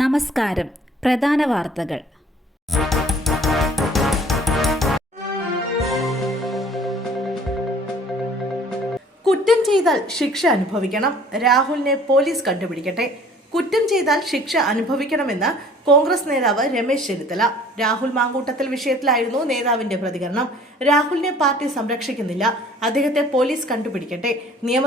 നമസ്കാരം. പ്രധാന വാർത്തകൾ. കുറ്റം ചെയ്താൽ ശിക്ഷ അനുഭവിക്കണം. രാഹുലിനെ പോലീസ് കണ്ടുപിടിക്കട്ടെ. കുറ്റം ചെയ്താൽ ശിക്ഷ അനുഭവിക്കണമെന്ന് കോൺഗ്രസ് നേതാവ് രമേശ് ചെന്നിത്തല. രാഹുൽ മാങ്കൂട്ടത്തിൽ വിഷയത്തിലായിരുന്നു നേതാവിന്റെ പ്രതികരണം. രാഹുലിനെ പാർട്ടി സംരക്ഷിക്കുന്നില്ല, അദ്ദേഹത്തെ പോലീസ് കണ്ടുപിടിക്കട്ടെ.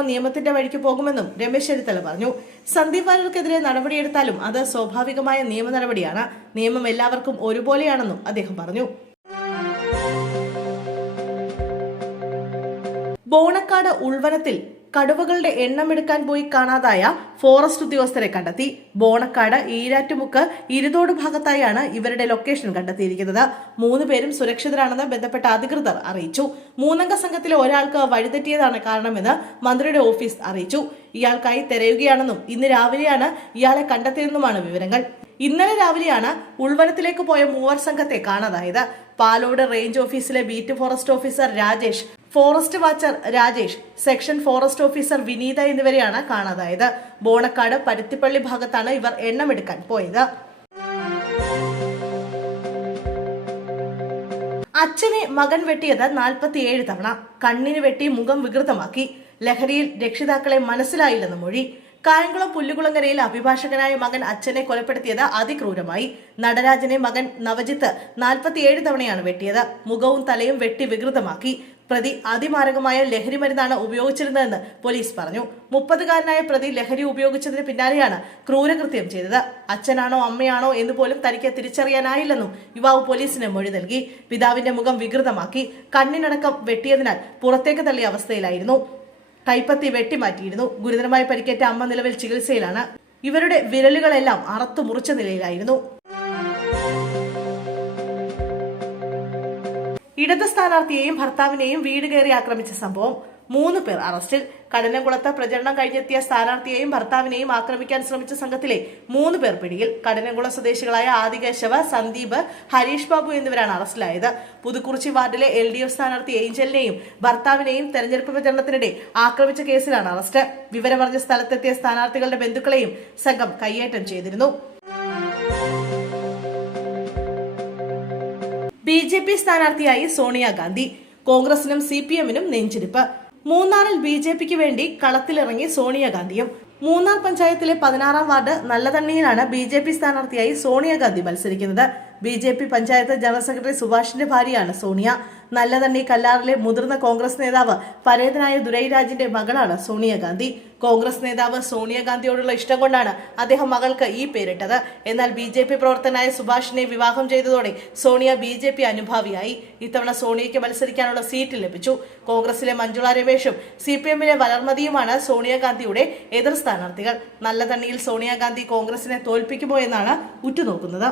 നിയമത്തിന്റെ വഴിക്ക് പോകുമെന്നും രമേശ് ചെന്നിത്തല പറഞ്ഞു. സന്ദീപ് വാര്യർക്കെതിരെ നടപടിയെടുത്താലും അത് സ്വാഭാവികമായ നിയമ നടപടിയാണ്. നിയമം എല്ലാവർക്കും ഒരുപോലെയാണെന്നും അദ്ദേഹം പറഞ്ഞു. ബോണക്കാട് ഉൾവനത്തിൽ കടുവകളുടെ എണ്ണമെടുക്കാൻ പോയി കാണാതായ ഫോറസ്റ്റ് ഉദ്യോഗസ്ഥരെ കണ്ടെത്തി. ബോണക്കാട് ഈരാറ്റുമുക്ക് ഇരുതോട് ഭാഗത്തായാണ് ഇവരുടെ ലൊക്കേഷൻ കണ്ടെത്തിയിരിക്കുന്നത്. 3 പേരും സുരക്ഷിതരാണെന്ന് ബന്ധപ്പെട്ട അധികൃതർ അറിയിച്ചു. 3 അംഗ സംഘത്തിലെ ഒരാൾക്ക് വഴിതെറ്റിയതാണ് കാരണമെന്ന് മന്ത്രിയുടെ ഓഫീസ് അറിയിച്ചു. ഇയാൾക്കായി തെരയുകയാണെന്നും ഇന്ന് രാവിലെയാണ് ഇയാളെ കണ്ടെത്തിയതെന്നുമാണ് വിവരങ്ങൾ. ഇന്നലെ രാവിലെയാണ് ഉൾവനത്തിലേക്ക് പോയ 3 സംഘത്തെ കാണാതായത്. പാലോട് റേഞ്ച് ഓഫീസിലെ beat forest officer Rajesh, forest watcher Rajesh, section forest officer Vineetha എന്നിവരെയാണ് കാണാതായത്. ബോണക്കാട് പരുത്തിപ്പള്ളി ഭാഗത്താണ് ഇവർ എണ്ണമെടുക്കാൻ പോയത്. അച്ഛനെ മകൻ വെട്ടിയത് 47 തവണ. കണ്ണിന് വെട്ടി മുഖം വികൃതമാക്കി. ലഹരിയിൽ രക്ഷിതാക്കളെ മനസ്സിലായില്ലെന്ന് മൊഴി. കായംകുളം പുല്ലുകുളങ്ങരയിൽ അഭിഭാഷകനായ മകൻ അച്ഛനെ കൊലപ്പെടുത്തിയത് അതിക്രൂരമായി. നടരാജനെ മകൻ നവജിത്ത് 47 തവണയാണ് വെട്ടിയത്. മുഖവും തലയും വെട്ടി വികൃതമാക്കി. പ്രതി അതിമാരകമായ ലഹരി മരുന്നാണ് ഉപയോഗിച്ചിരുന്നതെന്ന് പോലീസ് പറഞ്ഞു. 30-കാരനായ പ്രതി ലഹരി ഉപയോഗിച്ചതിന് പിന്നാലെയാണ് ക്രൂരകൃത്യം ചെയ്തത്. അച്ഛനാണോ അമ്മയാണോ എന്ന് പോലും തനിക്ക് തിരിച്ചറിയാനായില്ലെന്നും യുവാവ് പോലീസിന് മൊഴി നൽകി. പിതാവിന്റെ മുഖം വികൃതമാക്കി. കണ്ണിനടക്കം വെട്ടിയതിനാൽ പുറത്തേക്ക് തള്ളിയ അവസ്ഥയിലായിരുന്നു. കൈപ്പത്തി വെട്ടിമാറ്റിയിരുന്നു. ഗുരുതരമായി പരിക്കേറ്റ അമ്മ നിലവിൽ ചികിത്സയിലാണ്. ഇവരുടെ വിരലുകളെല്ലാം അറുത്തു മുറിച്ച നിലയിലായിരുന്നു. ഇടത് സ്ഥാനാർത്ഥിയെയും ഭർത്താവിനെയും വീട് കയറി ആക്രമിച്ച സംഭവം. 3 പേർ അറസ്റ്റിൽ. കഠിനംകുളത്ത് പ്രചരണം കഴിഞ്ഞെത്തിയ സ്ഥാനാർത്ഥിയെയും ഭർത്താവിനെയും ആക്രമിക്കാൻ ശ്രമിച്ച സംഘത്തിലെ 3 പേർ പിടിയിൽ. കഠിനംകുളം സ്വദേശികളായ ആദികേശവ, സന്ദീപ്, ഹരീഷ് ബാബു എന്നിവരാണ് അറസ്റ്റിലായത്. പുതുക്കുറിച്ചി വാർഡിലെ LDF സ്ഥാനാർത്ഥി ഏഞ്ചലിനെയും ഭർത്താവിനെയും തെരഞ്ഞെടുപ്പ് പ്രചരണത്തിനിടെ ആക്രമിച്ച കേസിലാണ് അറസ്റ്റ്. വിവരമറിഞ്ഞ സ്ഥലത്തെത്തിയ സ്ഥാനാർത്ഥികളുടെ ബന്ധുക്കളെയും സംഘം കയ്യേറ്റം ചെയ്തിരുന്നു. BJP സ്ഥാനാർത്ഥിയായി സോണിയാഗാന്ധി. കോൺഗ്രസിനും CPM-നും നെഞ്ചിരിപ്പ്. മൂന്നാറിൽ BJPക്ക് വേണ്ടി കളത്തിലിറങ്ങി സോണിയാഗാന്ധിയും. മൂന്നാർ പഞ്ചായത്തിലെ 16-ാം വാർഡ് നല്ലതണ്ണിയിലാണ് BJP സ്ഥാനാർത്ഥിയായി സോണിയാഗാന്ധി മത്സരിക്കുന്നത്. BJP പഞ്ചായത്ത് ജനറൽ സെക്രട്ടറി സുഭാഷിന്റെ ഭാര്യയാണ് സോണിയ. നല്ലതണ്ണി കല്ലാറിലെ മുതിർന്ന കോൺഗ്രസ് നേതാവ് പരേതനായ ദുരൈരാജിന്റെ മകളാണ് സോണിയാഗാന്ധി. കോൺഗ്രസ് നേതാവ് സോണിയാഗാന്ധിയോടുള്ള ഇഷ്ടം കൊണ്ടാണ് അദ്ദേഹം മകൾക്ക് ഈ പേരിട്ടത്. എന്നാൽ BJP പ്രവർത്തകനായ സുഭാഷിനെ വിവാഹം ചെയ്തതോടെ സോണിയ BJP അനുഭാവിയായി. ഇത്തവണ സോണിയയ്ക്ക് മത്സരിക്കാനുള്ള സീറ്റ് ലഭിച്ചു. കോൺഗ്രസിലെ മഞ്ജുള രമേശും CPM-ലെ വളർമതിയുമാണ് സോണിയാഗാന്ധിയുടെ എതിർ സ്ഥാനാർത്ഥികൾ. നല്ലതണ്ണിയിൽ സോണിയാഗാന്ധി കോൺഗ്രസിനെ തോൽപ്പിക്കുമോ എന്നാണ് ഉറ്റുനോക്കുന്നത്.